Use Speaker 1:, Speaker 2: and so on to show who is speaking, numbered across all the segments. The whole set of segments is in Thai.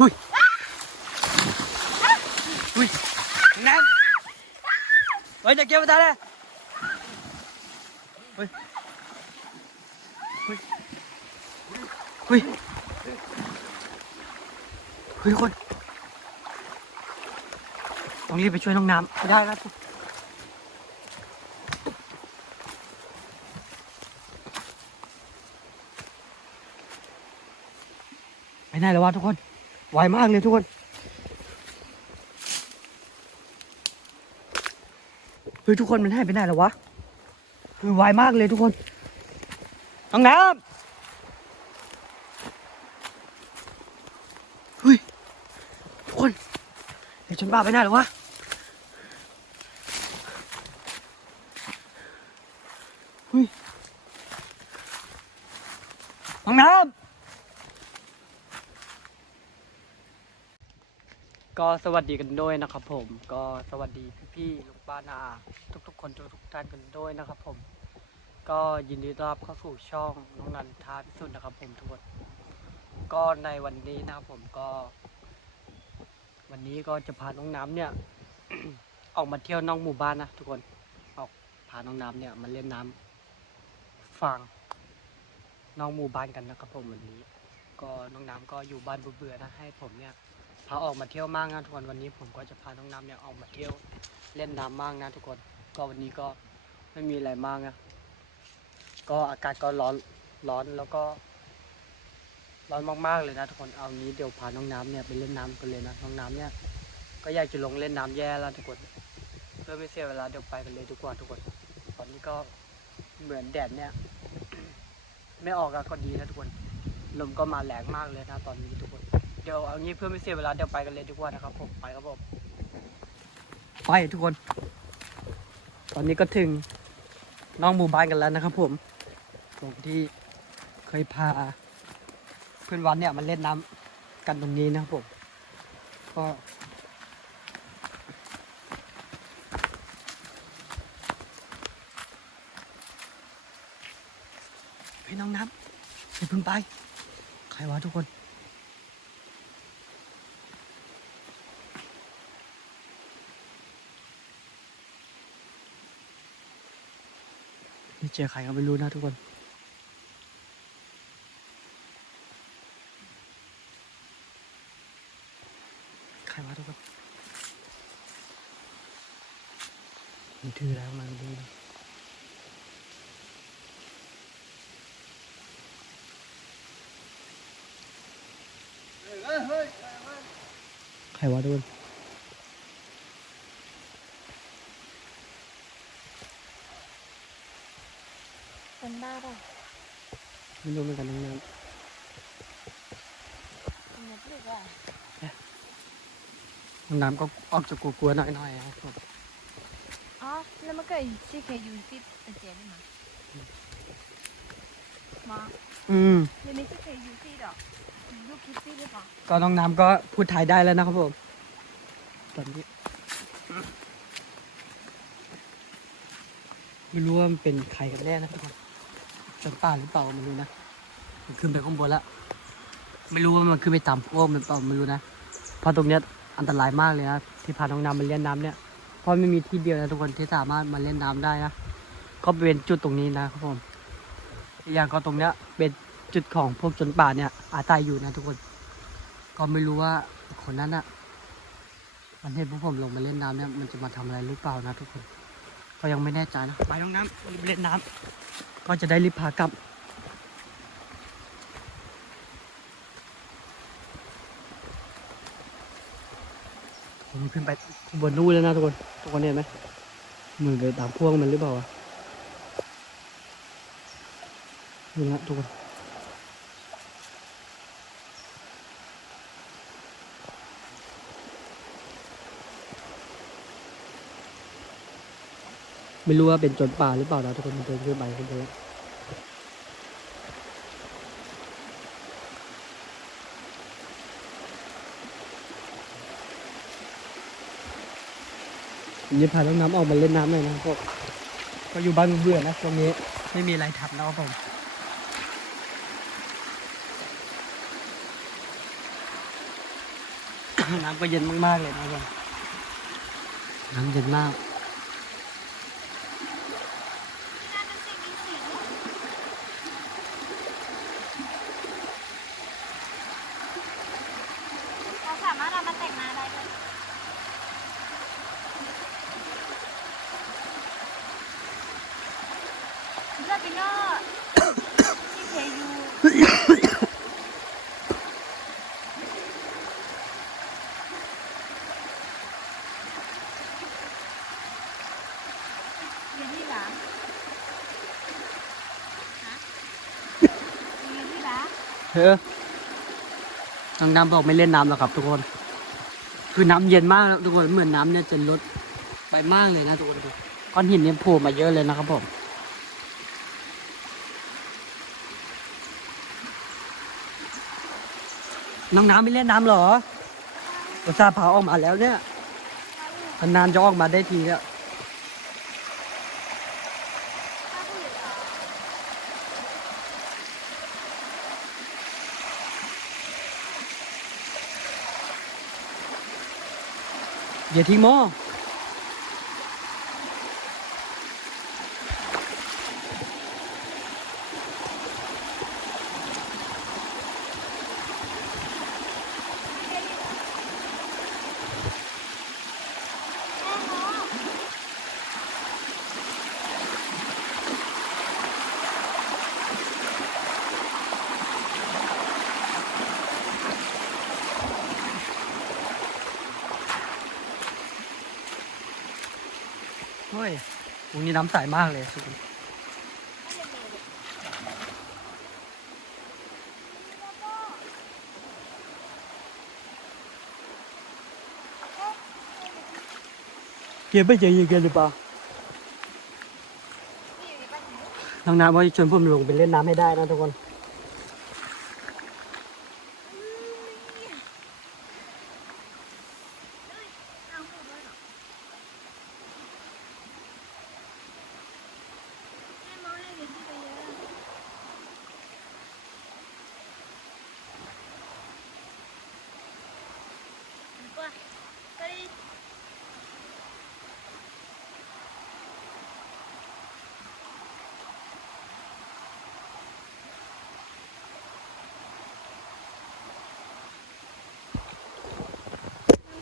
Speaker 1: อุ้ยอุ้ยนั่นเฮ้ยจะเก็บมาได้เลยเฮ้ยเฮ้ยเฮ้ยเฮ้ยคนต้องรีบไปช่วยน้องน้ำไม่ได้แล้วทุกไปไหนแล้ววะทุกคน ไวมากเลยทุกคนเฮ้ยทุกคนมันให้ไปไหนแล้ววะเฮ้ยไวมากเลยทุกคนน้องน้ำเฮ้ยทุกคนเดี๋ยวฉันบ้าไปไหนแล้ววะเฮ้ยน้องน้ำ ก็ สวัสดีกันด้วยนะครับผมก็สวัสดีพี่ๆลุงป้านาอาทุกๆคนทุกๆท่านกันด้วยนะครับผม ก็ยินดีต้อนรับเข้าสู่ช่องน้องนันท้าพิสุทธิ์นะครับผมทุกคนก็ในวันนี้นะครับผมก็ วันนี้ก็จะพาน้องน้ำเนี่ย ออกมาเที่ยวนอกหมู่บ้านนะทุกคนออกพาน้องน้ำเนี่ยมาเล่นน้ำฝั่งนอกหมู่บ้านกันนะครับผมวันนี้ ก็น้องน้ำก็อยู่บ้านเบื่อๆนะให้ผมเนี่ย พาออกมาเที่ยวมากนะทุกคนวันนี้ผมก็จะพาน้องน้ำเนี่ยออกมาเที่ยวเล่นน้ำมากนะทุกคนก็วันนี้ก็ไม่มีอะไรมากนะก็อากาศก็ร้อนร้อนแล้วก็ร้อนมากๆเลยนะทุกคนเอางี้เดี๋ยวพาน้องน้ำเนี่ยไปเล่นน้ำกันเลยนะน้องน้ำเนี่ยก็อยากจะลงเล่นน้ำแย่แล้วทุกคนเพื่อไม่เสียเวลาเดี๋ยวไปกันเลยดีกว่าทุกคนตอนนี้ก็เหมือนแดดเนี่ย ไม่ออกก็ดีนะทุกคนลมก็มาแรงมากเลยนะตอนนี้ ดี๋ยวเอางี้เพื่อไม่เสียเวลาเดี๋ยวไปกันเลยดีกว่านะครับผมไปครับผมไปทุกคน ตอนนี้ก็ถึงน้องหมู่บ้านกันแล้วนะครับ ผมตรงที่เคยพา เพื่อนวันเนี่ยมาเล่นน้ำกันตรงนี้นะครับผมก็พี่น้องน้ำอย่าเพิ่งไป ใครวะทุกคน นี่เจอใครก็ไม่รู้นะทุกคนใครวะทุกคนมันถืออะไรมาไม่รู้นะใครวะทุกคน
Speaker 2: บ้าเปล่ะ
Speaker 1: ไม่รู้เหมือนกันน้องน้
Speaker 2: เป็นเน็ตลูกอะำ
Speaker 1: น้องน้ำก็ออกจะกลัวๆหน่อยๆนะครับผม
Speaker 2: อ๋อแล้วมันก็อีกที่เคยอยู่ที่เป็นเจนี่มามา
Speaker 1: อืม
Speaker 2: เดี๋ยวนี้ที่เคยอยู่ที่ดอกลูกคิดที่หรือเปล่า
Speaker 1: ก็น้องน้ำก็พูดไทยได้แล้วนะครับผมตอนนี้ไม่รู้ว่ามันเป็นใครกันแน่นะทุกคนจนป่าหรือเปล่าไม่รู้นะ มันขึ้นไปข้างบนแล้ว ไม่รู้ว่ามันขึ้นไปตามพวกมันเปล่าไม่รู้นะ เพราะตรงเนี้ยอันตรายมากเลยนะ ที่พาน้องน้ำมาเล่นน้ำเนี่ย เพราะไม่มีที่เดียวนะทุกคนที่สามารถมาเล่นน้ำได้นะ ก็เป็นจุดตรงนี้นะครับผมอย่างก็ตรงเนี้ยเป็นจุดของพวกจนป่าเนี่ย อาศัยอยู่นะทุกคน ก็ไม่รู้ว่าคนนั้นอะมันเห็นพวกผมลงมาเล่นน้ำเนี่ยมันจะมาทำอะไรหรือเปล่านะทุกคน ก็ยังไม่แน่ใจนะ ไปน้องน้ำรีบเล่นน้ำก็จะได้รีบพากลับ ผมขึ้นไปบนนู้นแล้วนะทุกคน ทุกคนเห็นไหมมือไปตามพวงมันหรือเปล่าวะนี่นะทุกคน ไม่รู้ว่าเป็นจนป่าหรือเปล่านะทุกคนมันเดินขึ้นไปขึ้นไปแล้ว ผมจะพาน้องน้ำออกมาเล่นน้ำหน่อยนะพวกก็อยู่บ้านเบื่อนะตรงนี้ไม่มีอะไรทำแล้วผมน้ำก็เย็นมากๆเลยนะครับน้ำเย็นมาก
Speaker 2: เราสามารถเอามาแต่งหน้าได้ด้วยเลือกกินเนอร์ที่เคยูเรียนที่หลังฮะเรียนที่ห
Speaker 1: เฮ้ยน้องน้ำบอกไม่เล่นน้ำแล้วครับ ทุกคน คือน้ำเย็นมากทุกคน เหมือนน้ำเนี่ยจะลดไปมากเลยนะทุกคนดูก้อนหินเนี่ยโผล่มาเยอะเลยนะครับผมน้องน้ำไม่เล่นน้ำหรออุตส่าห์พาออกมาแล้วเนี่ยนานจะออกมาได้ทีแล้ว อย่าทิ้งหม้อ เฮ้ยตรง นี้น้ำใสมากเลยทุกคนเก็บไปเจอยังไงหรือเปล่าน้องน้ำว่าจะชวนผมลงไปเล่นน้ำให้ได้นะทุกคน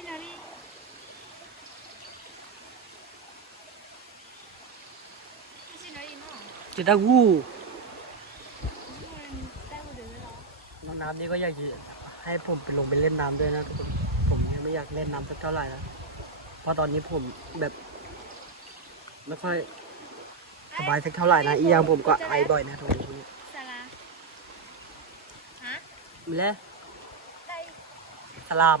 Speaker 1: พี่นารีไม่จะได้วู
Speaker 2: หม
Speaker 1: น้องน้ำนี่ก็อยากให้ผมไปลงไปเล่นน้ำด้วยนะทุกคนผมไม่อยากเล่นน้ำสักเท่าไหร่นะเพราะตอนนี้ผมแบบไม่ค่อยสบายสักเท่าไหร่นะอีอย่างผมก็ไอบ่อยนะทุกคนสารฮะแล้วสลาม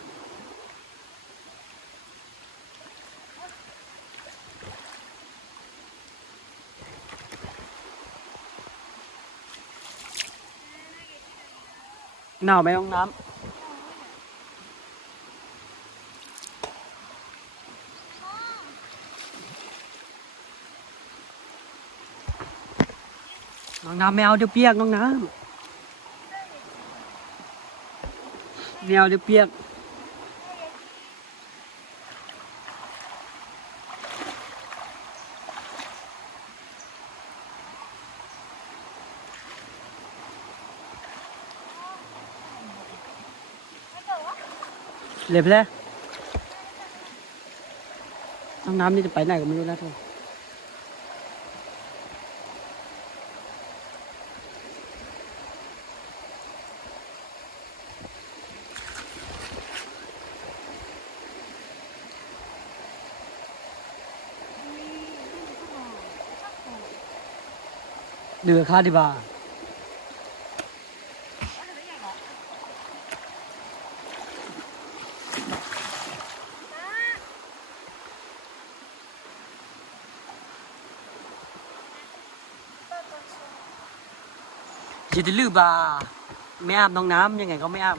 Speaker 1: หนาวไหมน้องน้ำน้องน้ำแม่เอาเดี๋ยวเปียกน้องน้ำแม่เอาเดี๋ยวเปียก เลยเพลน้ำน้ำนี่จะไปไหนก็ไม่รู้นะทุกเดือดค่าดีบ่า จะได้ลือบาไม่อาบน้องน้ำยังไงก็ไม่อาบ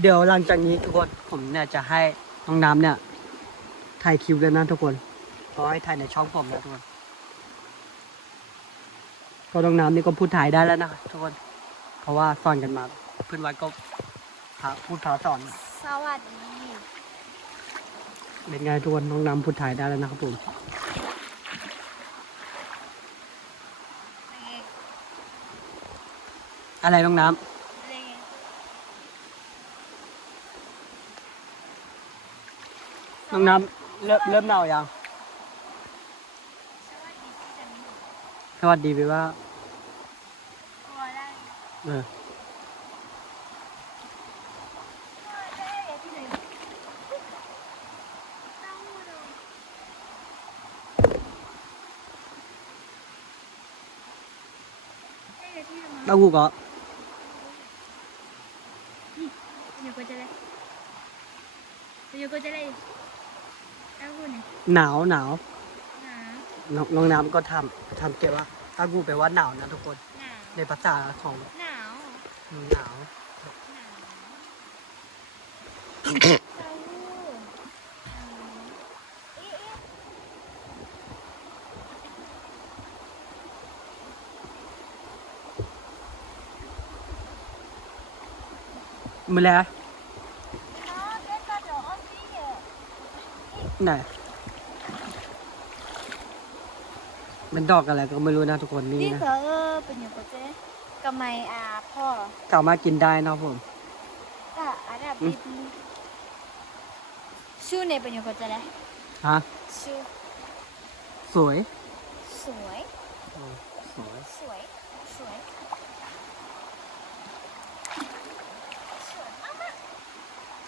Speaker 1: เดี๋ยวหลังจากนี้ทุกคนผมเนี่ยจะให้น้องน้ำเนี่ยถ่ายคลิปเลยนะทุกคนขอให้ถ่ายในช่องผมนะทุกคนก็น้องน้ำนี่ก็พูดถ่ายได้แล้วนะทุกคน เพราะว่าสอนกันมา เพื่อนวัดก็พาพูดพาสอน
Speaker 2: สวัสดี
Speaker 1: เป็นไงทุกคนน้องน้ำพูดถ่ายได้แล้วนะครับผมอะไรน้องน้ำน้องน้ำเริ่มเริ่มหนาวยังสวัสดีไปว่าเออ เต้าหู้ก็
Speaker 2: อยู่ก็จะได้อยู่ก็จะได้ตั้งหุ่นเนี่ย
Speaker 1: หนาวหนาว
Speaker 2: หนาว
Speaker 1: น้องน้องน้ำก็ทำทำเก็บว่าเต้าหู้แปลว่าหนาวนะทุกคน
Speaker 2: หนาว
Speaker 1: ในภาษาของ
Speaker 2: หนาว
Speaker 1: หนาว
Speaker 2: หนาวเต้าหู้เอ๊ะเอ๊ะ
Speaker 1: มือแล้ว
Speaker 2: น้องเล่นกระโดดอ้อมสิเหรอ
Speaker 1: ไหนมันดอกอะไรก็ไม่รู้นะทุกคนนี่
Speaker 2: นี่
Speaker 1: นะ
Speaker 2: เธอเออเป็นอยู่ก็จะได้กำไมอาพ่อ
Speaker 1: สามารถกินได้นะครับผม
Speaker 2: ก็อาดับบีบีชื่อในเป็นอยู่ก็จะได้
Speaker 1: ฮะ
Speaker 2: ชื่อ
Speaker 1: สวย
Speaker 2: สวย
Speaker 1: สวย
Speaker 2: สวย สวย สวยมาก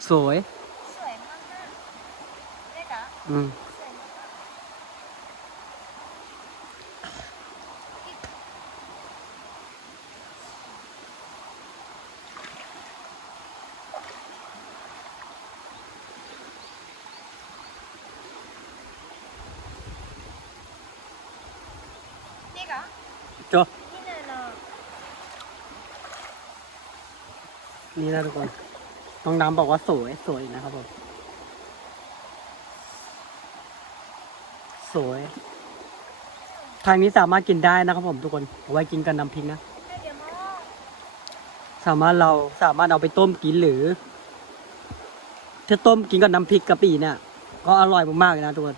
Speaker 1: สวย
Speaker 2: ๆสวยมากๆได้เหรอ
Speaker 1: อืม
Speaker 2: สวยมากๆนี่เหรอ
Speaker 1: จบ
Speaker 2: นี่เลยเนาะ
Speaker 1: นี่นะทุกคน น้องน้ำบอกว่าสวยสวยนะครับผม สวย ทางนี้สามารถกินได้นะครับผมทุกคนไว้กินกับน้ำพริกนะ สามารถเราสามารถเอาไปต้มกินหรือ ถ้าต้มกินกับน้ำพริกกะปิเนี่ย ก็อร่อยมากๆเลยนะทุกคน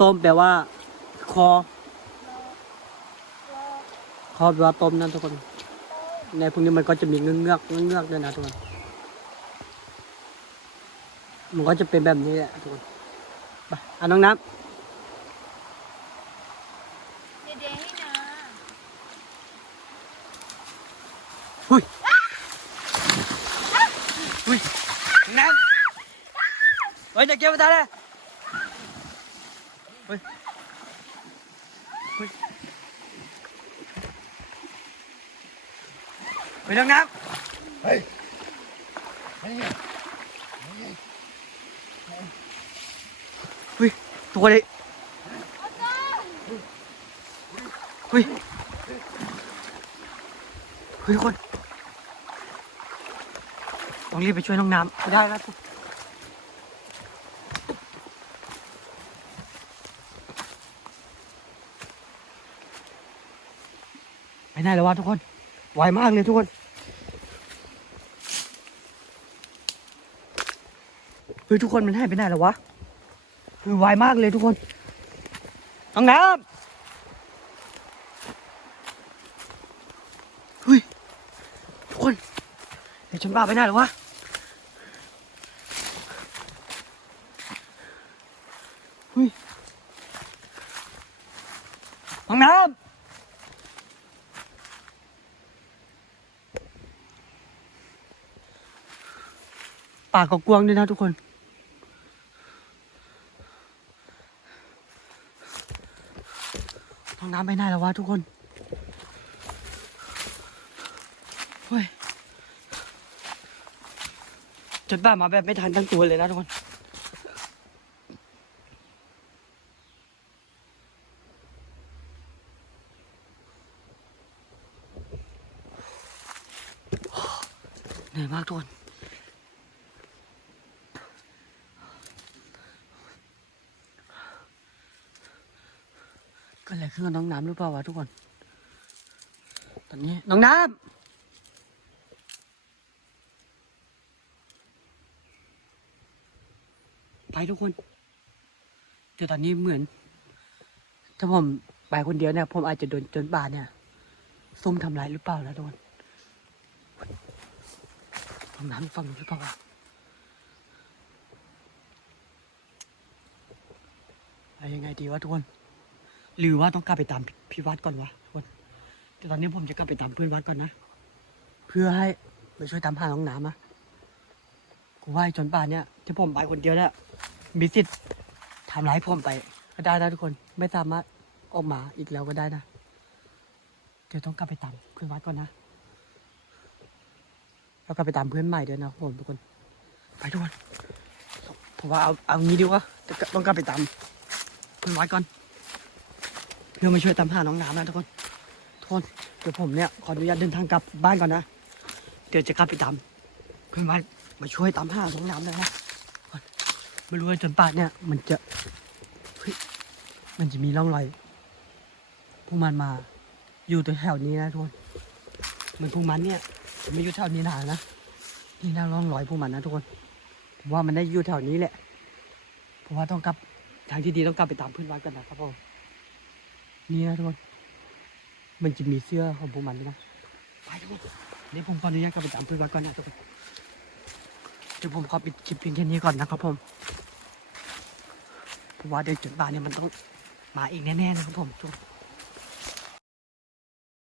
Speaker 2: ต้
Speaker 1: มแปลว่า คอ คอแปลว่าต้มนะทุกคน ในพวกนี้มันก็จะมีเงือกเงือกๆเงือกๆด้วยนะทุกคน มันก็จะเป็นแบบนี้แหละทุกคนไปอะน้องน้
Speaker 2: เดี๋ยวเดี๋ยวให้นะำ
Speaker 1: อุ้ยอุ้ยน้ำเฮ้ยจะเก็บมาทานเลยเฮ้ยเฮ้ย ไปน้องน้ำ
Speaker 3: เฮ้ย
Speaker 1: เฮ้ยตัวเลยเฮ้ยเฮ้ยทุกคนต้องรีบไปช่วยน้องน้ำไม่ได้แล้วทุกไปไหนแล้ววะทุกคน ไวมากเลยทุกคน ฮ้ยทุกคนมันหายไปไหนแล้ววะคือไวมากเลยทุกคนน้องน้ำเฮ้ยทุกคนเดี๋ยวฉันบ้าไปไหนหรอวะเฮ้ยน้องน้ำป่าก็กว้างด้วยนะทุกคน ท้องน้ำไปไหนแล้ววะทุกคนเฮ้ยจนบ้ามาแบบไม่ทันตั้งตัวเลยนะทุกคน เหนื่อยมากทุกคนเก็อะไร ขึ้นกับน้องน้ำหรือเปล่าวะทุกคน ตอนนี้น้องน้ำไปทุกคน เดี๋ยวตอนนี้เหมือน ถ้าผมไปคนเดียวเนี่ย ผมอาจจะโดนจนบาดเนี่ยส้มทำร้ายหรือเปล่านะทุกคนห้องน้ำฟังหรือเปล่าวะอะไรยังไงดีวะทุกคน หรือว่าต้องกลับไปตามพี่พี่วัดก่อนวะทุกคนแต่ตอนนี้ผมจะกลับไปตามเพื่อนวัดก่อนนะ เพื่อให้มาช่วยตามหาน้องน้ำอะกูว่าจนป่านเนี่ยที่ผมไปคนเดียวเนี่ยมีสิทธิ์ทำร้ายผมไป ก็ได้นะทุกคนไม่สามารถออกมาอีกแล้วก็ได้นะเดี๋ยวต้องกลับไปตามเพื่อนวัดก่อนนะแล้วก็ไปตามเพื่อนใหม่ด้วยนะผมทุกคน ไปทุกคนผมว่าเอาเอางี้ดีกว่าต้องกลับไปตามเพื่อนไว้ก่อน พื่อมาช่วยตามหาน้องน้ำนะทุกคนทุกคนเดี๋ยวผมเนี่ยขออนุญาตเดินทางกลับบ้านก่อนนะเดี๋ยวจะกลับไปตามเพื่อนไว้มาช่วยตามหาน้องน้ำนะครับไม่รู้ว่าจนป่านเนี่ย มันจะมันจะมีร่องรอยพวกมันมาอยู่ตัวแถวนี้นะทุกคนเหมือนพวกมันเนี่ยไม่อยู่แถวนี้นานนะนี่น่าร่องรอยพวกมันนะทุกคนผมว่ามันได้อยู่แถวนี้แหละผมว่าต้องกลับทางที่ดีต้องกลับไปตามเพื่อนวัดกันนะครับผม นี่นะทุกคน มันจะมีเสื้อของพวกมันด้วยนะ ไปทุกคนเดี๋ยวผมขออนุญาตกลับไปตามเพื่อนวัดก่อนนะทุกคน เดี๋ยวผมขอปิดคลิปเพียงแค่นี้ก่อนนะครับผมเพราะว่าเดี๋ยวจุดบานเนี่ยมันต้องมาอีกแน่ๆนะครับผมทุกคน